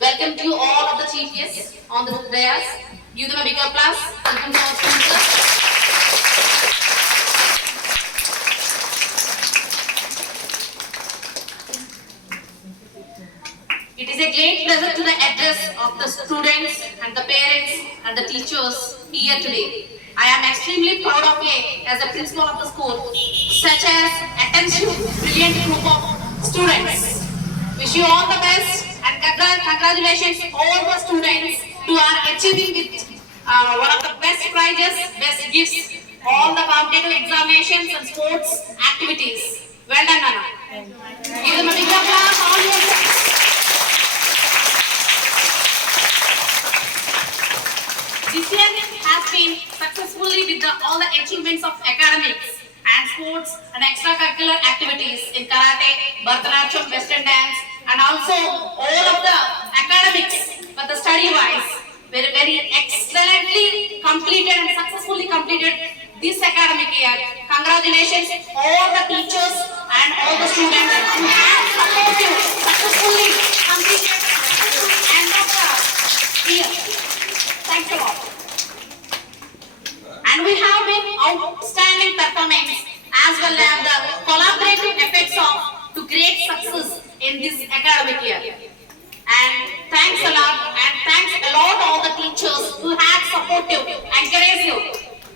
Welcome to all of the chief guests on the dais. Give them a big applause. Welcome to our sponsors. It is a great pleasure to the address of the students and the parents and the teachers here today. I am extremely proud of you as a principal of the school, such as attention, brilliant group of students. Wish you all the best and congratulations all the students who are achieving with one of the best prizes, best gifts, all the competitive examinations and sports activities. Well done, Anna. Give them a big applause, all yourselves. This year has been successfully with all the achievements of academics and sports and extracurricular activities in karate, Bharatanatyam, Western dance, and also all of the academics, but the study-wise, were very excellently completed and successfully completed this academic year. Congratulations all the teachers and all the students who have supported successfully completed end of the year. Thanks a lot. And we have been outstanding performance as well as the collaborative effects of to great success in this academic year. And thanks a lot and thanks a lot all the teachers who have supportive, encouraging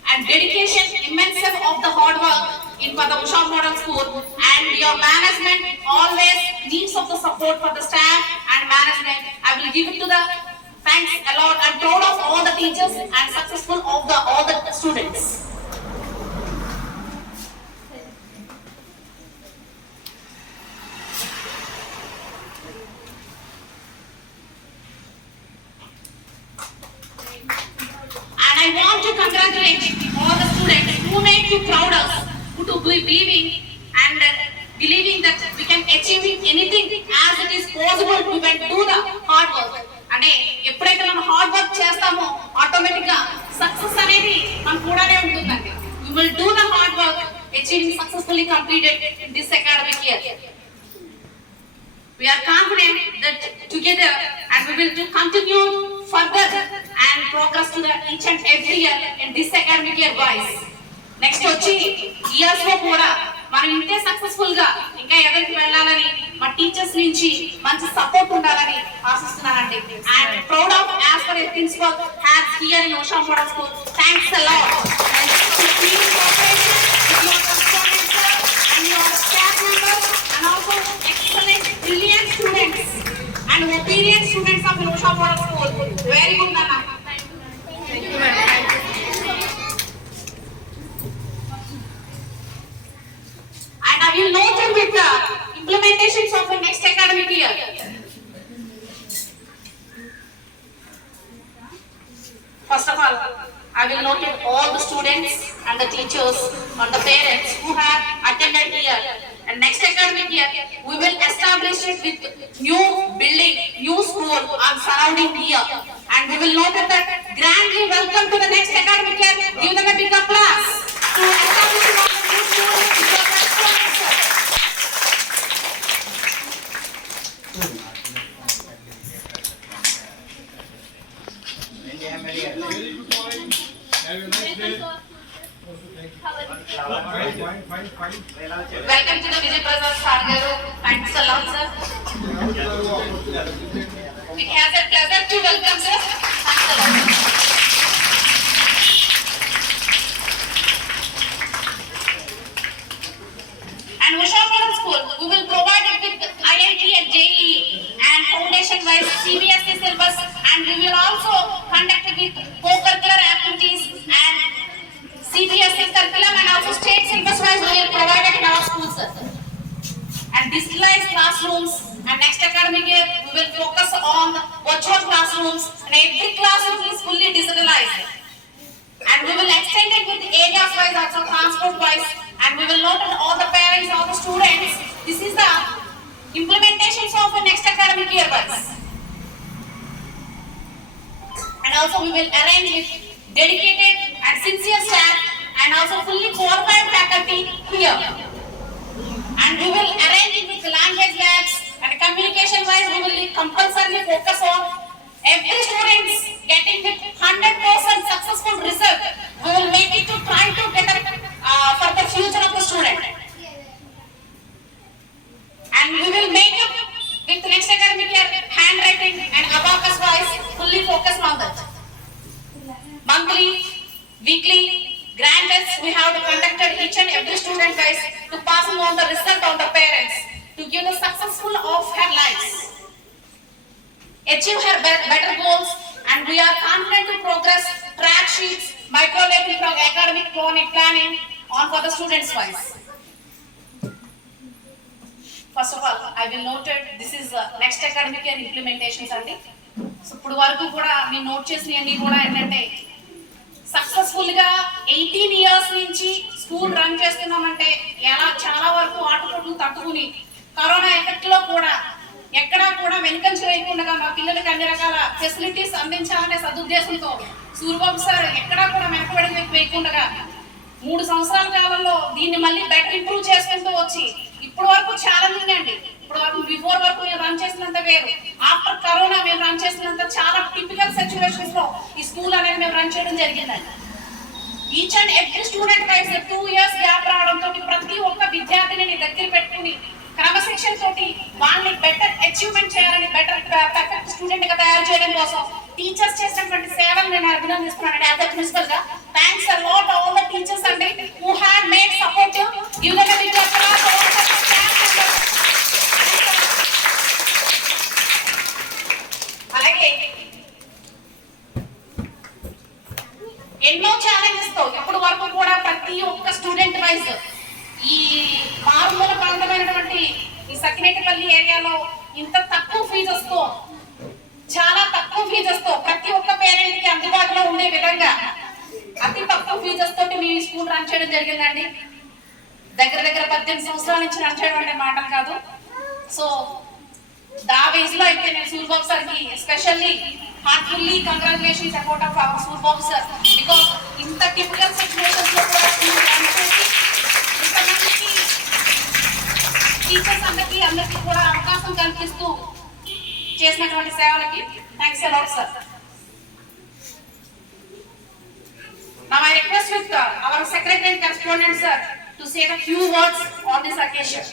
and dedication immense of the hard work in for the Usha Model School, and your management always needs of the support for the staff and management. I will give it to the thanks a lot. I'm proud of all the teachers and successful of all the students. And I want to congratulate all the students who made you proud of us, who to be believing and believing that we can achieve anything as it is possible to do the hard work. అంటే ఎప్పుడైతే మనం hard work చేస్తామో automatic గా success అనేది మన కూడానే ఉంటుందండి. We will do the hard work, achieving successfully completed in this academic year. We are confident that together and we will continue further and progress to the each and every year in this academic year, guys. Next వచ్చి years లో కూడా మనం ఇంతే successful గా ఇంకా ఎదరికి వెళ్ళాలని మా టీచర్స్ నుంచి మంచి సపోర్ట్ ఉండాలని ఆశిస్తున్నానండి. And proud of as for a principal has here in Usha model school. Thanks a lot and your staff members and also excellent brilliant students and obedient students of Usha Model School. Very good, Nana. Thank you very much. And I will note it with the implementations of the next academic year. First of all, I will note it all the students and the teachers and the parents who have attended here. And next academic year, we will establish it with new building, new school and surrounding here. And we will note it that grandly welcome to the next academic year. Give them a big applause to establish it on the new school. Welcome to the Vijay Prasad Sargaru. Thanks a lot, sir. It has a pleasure to welcome, sir. Thanks a lot. And Usha Model School, we will provide it with IIT and JEE and foundation-wise CBSE syllabus, and we will also conduct it with co-curricular activities and CBSE curriculum and also state syllabus-wise we will provide it in our schools, sir. And digitalized classrooms, and next academic year we will focus on virtual classrooms, and every classroom is fully digitalized. And we will extend it with areas-wise, also transport-wise, and we will note all the parents, all the students. This is the implementations of the next academic year, guys. And also we will arrange with dedicated and sincere staff and also fully qualified faculty here. And we will arrange it with language labs and communication education wise, we will compulsorily focus on every students getting with 100% successful result. We will make it to try to get a for the future of the student, and we will make up with next academic year handwriting and abacus wise fully focused on that. Monthly, weekly grand tests we have conducted each and every student wise to passing on the result on the parents to give the successful of her lives, achieve her better goals, and we are confident to progress track sheets, micro level from academic planning on for the students wise. First of all, I will note it. This is next academic year implementations అండి. So ఇప్పుడు వరకు కూడా మీరు note చేసినవన్నీ కూడా ఏంటంటే successful గా 18 years నుంచి స్కూల్ రన్ చేస్తున్నామంటే ఎలా చాలా వరకు ఆటపోట్లు తట్టుకుని కరోనా ఎఫెక్ట్ లో కూడా ఎక్కడా కూడా వెనుకంజ వేయకుండా మా పిల్లలకి అన్ని రకాల ఫెసిలిటీస్ అందించాలనే సదుద్దేశంతో సూర్యబాబు సార్ ఎక్కడా కూడా వెనకబడి వేయకుండా 3 సంవత్సరాల కాలంలో దీన్ని మళ్ళీ బెటర్ ఇంప్రూవ్ చేసుకుంటూ వచ్చి ఇప్పుడు వరకు ఛాలెంజింగ్ అండి. ఇప్పుడు వరకు బిఫోర్ వరకు మేము రన్ చేసినంత వేరు, ఆఫ్టర్ కరోనా మేము రన్ చేసినంత చాలా టిపికల్ సిచ్యువేషన్స్ లో ఈ స్కూల్ అనేది మేము రన్ చేయడం జరిగిందండి. Each and every student wise 2 years gap రావడంతో ప్రతి ఒక్క విద్యార్థిని దగ్గర పెట్టుకుని క్రమశిక్షణ తోటి వాళ్ళని బెటర్ అచీవ్మెంట్ చేయాలని బెటర్ పర్ఫెక్ట్ స్టూడెంట్ గా తయారు చేయడం కోసం టీచర్స్ చేసినటువంటి సేవలు నేను అభినందిస్తున్నాను. యాజ్ ఎ ప్రిన్సిపల్ గా thanks a lot all the teachers అండి who had made supportive give them a big applause. అలాగే ఎన్నో ఛాలెంజెస్ తో ఇప్పటి వరకు కూడా ప్రతి ఒక్క స్టూడెంట్ వైజ్ ఈ మారుమూల ప్రాంతమైనటువంటి ఈ సకినేటిపల్లి ఏరియాలో ఇంత తక్కువ ఫీజెస్ తో చాలా తక్కువ ఫీజెస్ తో ప్రతి ఒక్క పేరెంట్ కి అందుబాటులో ఉండే విధంగా అతి తక్కువ ఫీజెస్ తోటి మేము ఈ స్కూల్ రన్ చేయడం జరిగిందండి. దగ్గర 18 సంవత్సరాల నుంచి రన్ చేయడం అంటే మాటలు కాదు. సో దా వేజ్ లో అయితే నేను సూర్యబాబు సార్ కి especially heartfully congratulations about of our Suryababu sir, because ఇంత టిపికల్ సిచ్యువేషన్స్ లో కూడా స్కూల్ రన్ చేసి ఇంతమందికి టీచర్స్ అందరికీ కూడా అవకాశం కల్పిస్తూ చేసినటువంటి సేవలకి thanks a lot sir. Now I request with our secretary and correspondent sir to say a few words on this occasion.